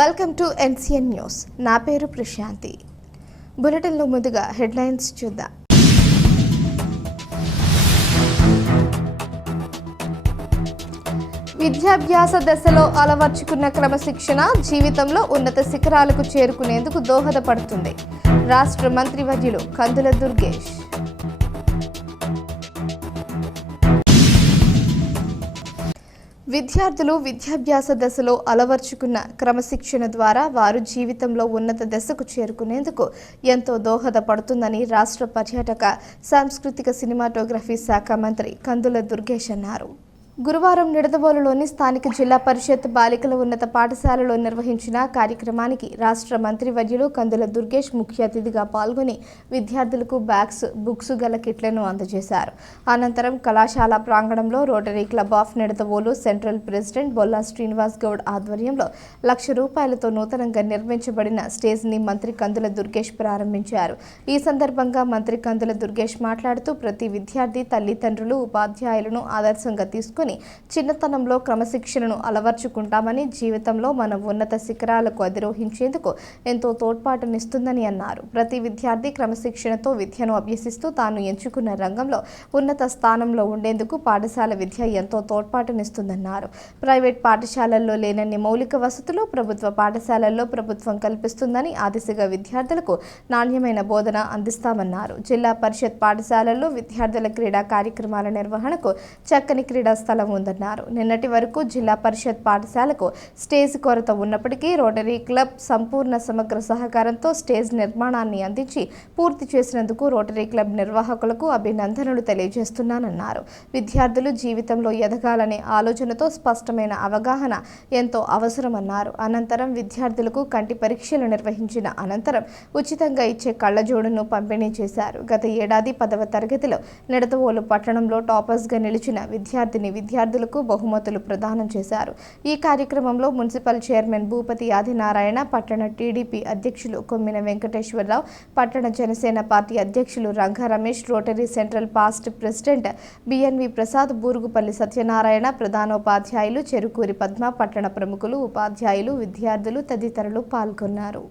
Welcome to NCN news. నా పేరు ప్రశాంతి. బులెటిన్లో ముందుగా హెడ్లైన్స్ చూద్దాం. విద్యాభ్యాస దశలో అలవర్చుకున్న క్రమశిక్షణ జీవితంలో ఉన్నత శిఖరాలకు చేరుకునేందుకు దోహదపడుతుంది. రాష్ట్ర మంత్రివర్యులు కందుల దుర్గేష్. విద్యార్థులు విద్యాభ్యాస దశలో అలవర్చుకున్న క్రమశిక్షణ ద్వారా వారు జీవితంలో ఉన్నత దశకు చేరుకునేందుకు ఎంతో దోహదపడుతుందని రాష్ట్ర పర్యాటక సాంస్కృతిక సినిమాటోగ్రఫీ శాఖ మంత్రి కందుల దుర్గేష్ అన్నారు. గురువారం నిడదవోలులోని స్థానిక జిల్లా పరిషత్ బాలికల ఉన్నత పాఠశాలలో నిర్వహించిన కార్యక్రమానికి రాష్ట్ర మంత్రివర్యులు కందుల దుర్గేష్ ముఖ్య అతిథిగా పాల్గొని విద్యార్థులకు బ్యాగ్స్, బుక్స్ గల కిట్లను అందజేశారు. అనంతరం కళాశాల ప్రాంగణంలో rotary club of Nidadavolu central president Bolla Srinivas Goud ఆధ్వర్యంలో ₹1,00,000 నూతనంగా నిర్మించబడిన స్టేజ్ని మంత్రి కందుల దుర్గేష్ ప్రారంభించారు. ఈ సందర్భంగా మంత్రి కందుల దుర్గేష్ మాట్లాడుతూ ప్రతి విద్యార్థి తల్లిదండ్రులు, ఉపాధ్యాయులను ఆదర్శంగా తీసుకుని చిన్నతనంలో క్రమశిక్షణను అలవర్చుకుంటామని, జీవితంలో మనం ఉన్నత శిఖరాలకు అధిరోహించేందుకు ఎంతో తోడ్పాటునిస్తుందని అన్నారు. ప్రతి విద్యార్థి క్రమశిక్షణతో విద్యను అభ్యసిస్తూ తాను ఎంచుకున్న రంగంలో ఉన్నత స్థానంలో ఉండేందుకు పాఠశాల విద్య ఎంతో తోడ్పాటునిస్తుందన్నారు. ప్రైవేట్ పాఠశాలల్లో లేనన్ని మౌలిక వసతులు ప్రభుత్వ పాఠశాలల్లో ప్రభుత్వం కల్పిస్తుందని, ఆ దిశగా విద్యార్థులకు నాణ్యమైన బోధన అందిస్తామన్నారు. జిల్లా పరిషత్ పాఠశాలల్లో విద్యార్థుల క్రీడా కార్యక్రమాల నిర్వహణకు చక్కని క్రీడా స్థలం ఉందన్నారు. నిన్నటి వరకు జిల్లా పరిషత్ పాఠశాలకు స్టేజ్ కొరత ఉన్నప్పటికీ రోటరీ క్లబ్ సంపూర్ణ సమగ్ర సహకారంతో స్టేజ్ నిర్మాణాన్ని అందించి పూర్తి చేసినందుకు రోటరీ క్లబ్ నిర్వాహకులకు అభినందనలు తెలియజేస్తున్నానన్నారు. విద్యార్థులు జీవితంలో ఎదగాలనే ఆలోచనతో స్పష్టమైన అవగాహన ఎంతో అవసరమన్నారు. అనంతరం విద్యార్థులకు కంటి పరీక్షలు నిర్వహించిన అనంతరం ఉచితంగా ఇచ్చే కళ్లజోడును పంపిణీ చేశారు. గత ఏడాది 10వ తరగతిలో నిడదవోలు పట్టణంలో టాపర్స్గా నిలిచిన విద్యార్థులకు బహుమతులు ప్రదానం చేశారు. ఈ కార్యక్రమంలో మున్సిపల్ చైర్మన్ భూపతి ఆదినారాయణ, పట్టణ టీడీపీ అధ్యక్షులు కొమ్మిన వెంకటేశ్వరరావు, పట్టణ జనసేన పార్టీ అధ్యక్షులు Ranga Ramesh, rotary central past president BNV Prasad, Burugupalli Satyanarayana, ప్రధానోపాధ్యాయులు చెరుకూరి పద్మ, పట్టణ ప్రముఖులు, ఉపాధ్యాయులు, విద్యార్థులు తదితరులు పాల్గొన్నారు.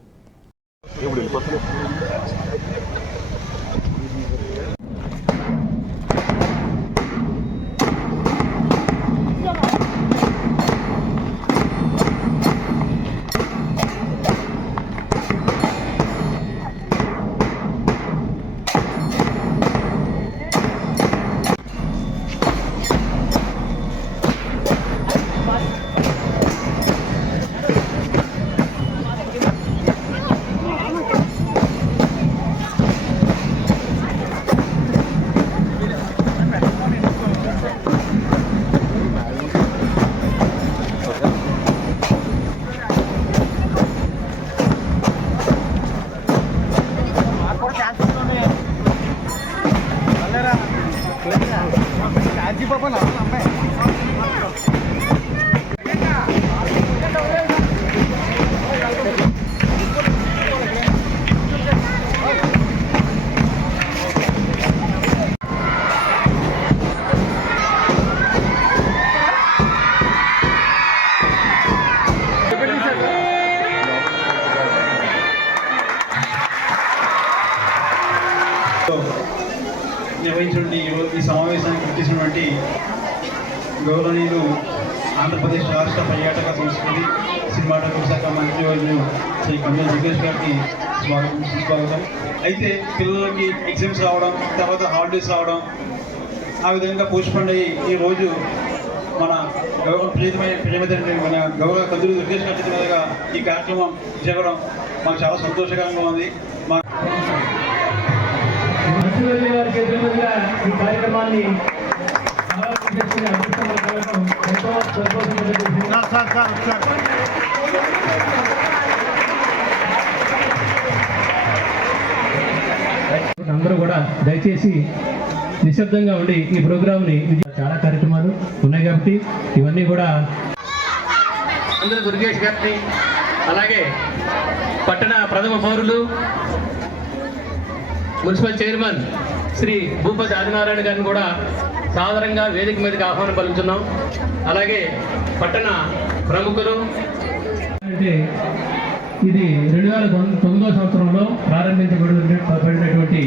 నిర్వహించినటువంటి ఈ సమావేశానికి వచ్చేసినటువంటి గౌరవనీయులు ఆంధ్రప్రదేశ్ రాష్ట్ర పర్యాటక సంస్కృతి సినిమాటోగ్రఫీ శాఖ మంత్రివర్యులు శ్రీ కందుల దుర్గేష్ గారికి స్వాగతం. అయితే పిల్లలకి ఎగ్జామ్స్ రావడం, తర్వాత హాలిడేస్ రావడం, ఆ విధంగా పోస్ట్పోండ్ అయ్యి ఈరోజు మన ప్రియమైన మన గౌరవ కందుల దుర్గేష్ గారి మీదుగా ఈ కార్యక్రమం జరగడం మాకు చాలా సంతోషకరంగా ఉంది. గారికి ఎదురుగా ఈ కార్యక్రమాన్ని అందరూ కూడా దయచేసి నిశ్శబ్దంగా ఉండి ఈ ప్రోగ్రామ్ని, చాలా కార్యక్రమాలు ఉన్నాయి కాబట్టి ఇవన్నీ కూడా అందరూ దుర్గేష్ గారిని, అలాగే పట్టణ ప్రథమ పౌరులు మున్సిపల్ చైర్మన్ శ్రీ భూపతి ఆదినారాయణ గారిని కూడా సాదరంగా వేదిక మీదకి ఆహ్వానం పలుకుతున్నాం. అలాగే పట్టణ ప్రముఖులు అంటే ఇది 2009 సంవత్సరంలో ప్రారంభించబడినటువంటి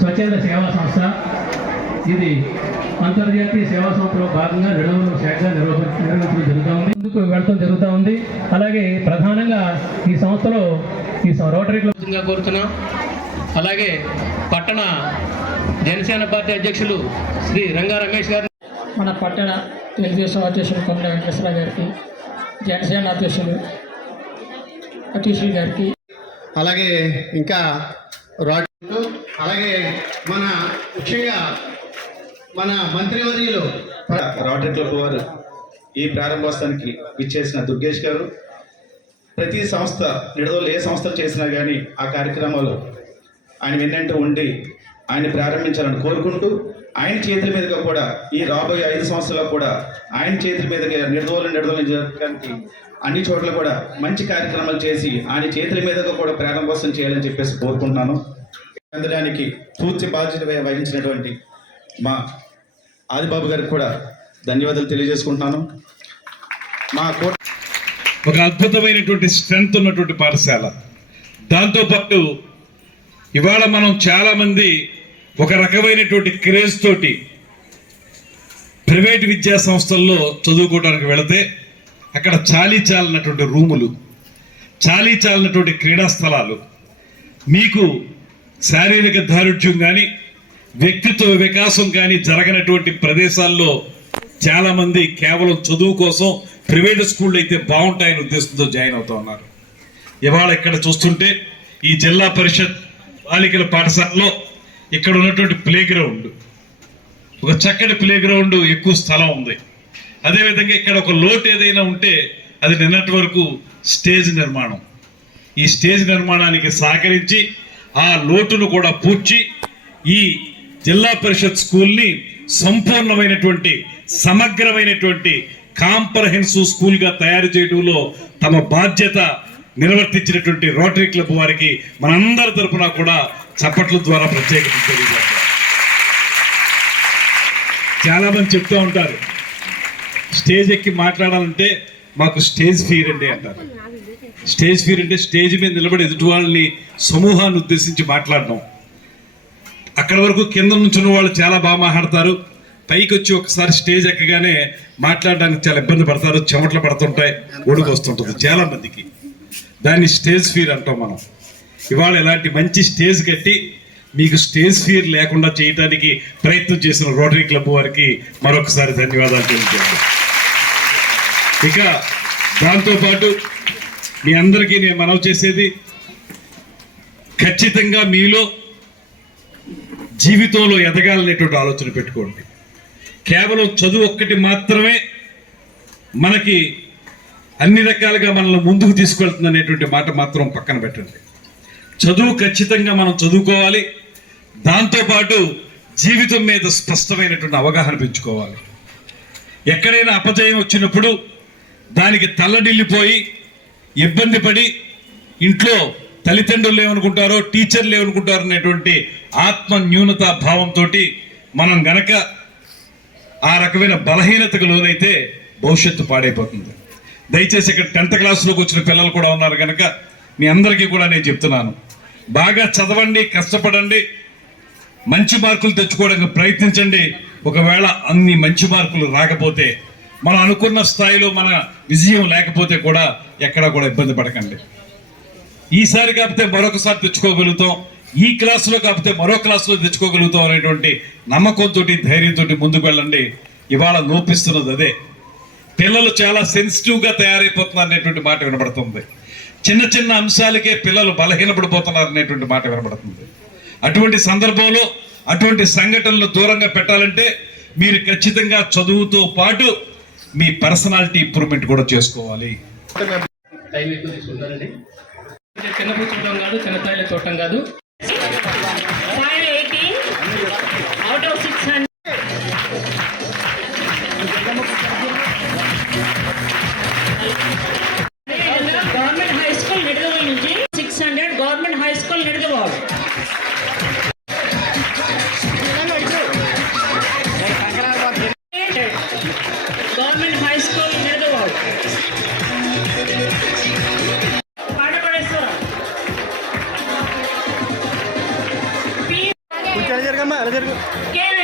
స్వచ్ఛంద సేవా సంస్థ. ఇది అంతర్జాతీయ సేవా సంస్థలో భాగంగా నిడవరం శాఖ నిర్వహించడం జరుగుతూ ఉంది, ముందుకు వెళ్ళడం జరుగుతూ ఉంది. అలాగే ప్రధానంగా ఈ సంస్థలో ఈ రోటరీ క్లబ్గా కోరుతున్నాం. అలాగే పట్టణ జనసేన పార్టీ అధ్యక్షులు శ్రీ రంగా రమేష్ గారు, మన పట్టణ తెలుగుదేశం అధ్యక్షులు కొండ వెంకటేశ్వర గారికి, జనసేన అధ్యక్షులు అతీష్ గారికి, అలాగే ఇంకా అలాగే మన ముఖ్యంగా మన మంత్రివర్యులు రోటరీ క్లబ్ వారు ఈ ప్రారంభోత్సవానికి విచ్చేసిన దుర్గేష్ గారు, ప్రతి సంస్థ నిడదోలు ఏ సంస్థలు చేసినా కానీ ఆ కార్యక్రమాలు ఆయన వెన్నంటూ ఉండి ఆయన ప్రారంభించాలని కోరుకుంటూ, ఆయన చేతుల మీదుగా కూడా ఈ రాబోయే 5 సంవత్సరాల్లో కూడా ఆయన చేతుల మీదుగా నిడదోలు జరగడానికి అన్ని చోట్ల కూడా మంచి కార్యక్రమాలు చేసి ఆయన చేతుల మీదుగా కూడా ప్రారంభోత్సవం చేయాలని చెప్పేసి కోరుకుంటున్నాను. అందడానికి పూర్తి బాధ్యత వహించినటువంటి మా ఆదిబాబు గారికి కూడా ధన్యవాదాలు తెలియజేసుకుంటున్నాను. మా ఒక అద్భుతమైనటువంటి స్ట్రెంగ్త్ ఉన్నటువంటి పాఠశాల. దాంతోపాటు ఇవాళ మనం చాలామంది ఒక రకమైనటువంటి క్రేజ్ తోటి ప్రైవేట్ విద్యా సంస్థల్లో చదువుకోవడానికి వెళితే అక్కడ చాలినటువంటి రూములు, చాలినటువంటి క్రీడా స్థలాలు, మీకు శారీరక దారుఢ్యం కానీ వ్యక్తిత్వ వికాసం కానీ జరగనటువంటి ప్రదేశాల్లో చాలామంది కేవలం చదువు కోసం ప్రైవేట్ స్కూళ్ళు అయితే బాగుంటాయని ఉద్దేశంతో జాయిన్ అవుతూ ఉన్నారు. ఇవాళ ఇక్కడ చూస్తుంటే ఈ జిల్లా పరిషత్ బాలికల పాఠశాలలో ఇక్కడ ఉన్నటువంటి ప్లే గ్రౌండ్, ఒక చక్కటి ప్లే గ్రౌండ్, ఎక్కువ స్థలం ఉంది. అదేవిధంగా ఇక్కడ ఒక లోటు ఏదైనా ఉంటే అది నిన్నటి వరకు స్టేజ్ నిర్మాణం. ఈ స్టేజ్ నిర్మాణానికి సహకరించి ఆ లోటును కూడా పూడ్చి ఈ జిల్లా పరిషత్ స్కూల్ని సంపూర్ణమైనటువంటి సమగ్రమైనటువంటి కాంప్రహెన్సివ్ స్కూల్గా తయారు చేయడంలో తమ బాధ్యత నిర్వర్తించినటువంటి రోటరీ క్లబ్ వారికి మనందరి తరఫున కూడా చప్పట్ల ద్వారా ప్రత్యేకత తెలియజేస్తారు. చాలామంది చెప్తూ ఉంటారు, స్టేజ్ ఎక్కి మాట్లాడాలంటే మాకు స్టేజ్ ఫియర్ అండి అంటారు. స్టేజ్ ఫియర్ అంటే స్టేజ్ మీద నిలబడి ఎదుటి వాళ్ళని సమూహాన్ని ఉద్దేశించి మాట్లాడడం. అక్కడ వరకు కింద నుంచున్న వాళ్ళు చాలా బాగా మాట్లాడతారు, పైకి వచ్చి ఒకసారి స్టేజ్ ఎక్కగానే మాట్లాడడానికి చాలా ఇబ్బంది పడతారు, చెమటలు పడుతుంటాయి, ఒడుగు వస్తుంటుంది చాలా మందికి. దాన్ని స్టేజ్ ఫియర్ అంటాం మనం. ఇవాళ ఇలాంటి మంచి స్టేజ్ కట్టి మీకు స్టేజ్ ఫియర్ లేకుండా చేయడానికి ప్రయత్నం చేసిన రోటరీ క్లబ్ వారికి మరొకసారి ధన్యవాదాలు తెలియజేస్తాను. ఇక దాంతోపాటు మీ అందరికీ నేను మనవి చేసేది, ఖచ్చితంగా మీలో జీవితంలో ఎదగాలనేటువంటి ఆలోచన పెట్టుకోండి. కేవలం చదువు ఒక్కటి మాత్రమే మనకి అన్ని రకాలుగా మనల్ని ముందుకు తీసుకెళ్తుంది అనేటువంటి మాట మాత్రం పక్కన పెట్టండి. చదువు ఖచ్చితంగా మనం చదువుకోవాలి, దాంతోపాటు జీవితం మీద స్పష్టమైనటువంటి అవగాహన పెంచుకోవాలి. ఎక్కడైనా అపజయం వచ్చినప్పుడు దానికి తల్లడిల్లిపోయి ఇబ్బంది పడి ఇంట్లో తల్లిదండ్రులు ఏమనుకుంటారో టీచర్లు ఏమనుకుంటారో అనేటువంటి ఆత్మ న్యూనత భావంతో మనం గనక ఆ రకమైన బలహీనతకు లోనైతే భవిష్యత్తు పాడైపోతుంది. దయచేసి ఇక్కడ 10th క్లాస్లోకి వచ్చిన పిల్లలు కూడా ఉన్నారు కనుక మీ అందరికీ కూడా నేను చెప్తున్నాను, బాగా చదవండి, కష్టపడండి, మంచి మార్కులు తెచ్చుకోవడానికి ప్రయత్నించండి. ఒకవేళ అన్ని మంచి మార్కులు రాకపోతే, మనం అనుకున్న స్థాయిలో మన విజయం లేకపోతే కూడా ఎక్కడా కూడా ఇబ్బంది పడకండి. ఈసారి కాకపోతే మరొకసారి తెచ్చుకోగలుగుతాం, ఈ క్లాసులో కాకపోతే మరో క్లాసులో తెచ్చుకోగలుగుతాం అనేటువంటి నమ్మకంతో, ధైర్యంతో ముందుకు వెళ్ళండి. ఇవాళ లోపిస్తున్నది అదే. పిల్లలు చాలా సెన్సిటివ్గా తయారైపోతున్నారు అనేటువంటి మాట వినబడుతుంది. చిన్న చిన్న అంశాలకే పిల్లలు బలహీనపడిపోతున్నారు అనేటువంటి మాట వినబడుతుంది. అటువంటి సందర్భంలో అటువంటి సంఘటనలు దూరంగా పెట్టాలంటే మీరు ఖచ్చితంగా చదువుతో పాటు మీ పర్సనాలిటీ ఇంప్రూవ్మెంట్ కూడా చేసుకోవాలి. టైం ఎక్కువ తీసుకుంటారండి. చిన్న కూర్చోవడం కాదు, చిన్న స్థాయిలో చూడటం కాదు. 518 out of 600. Government High School Nidagaval నుంచి 600 Government High School Nidagaval. Government High School Nidagaval. K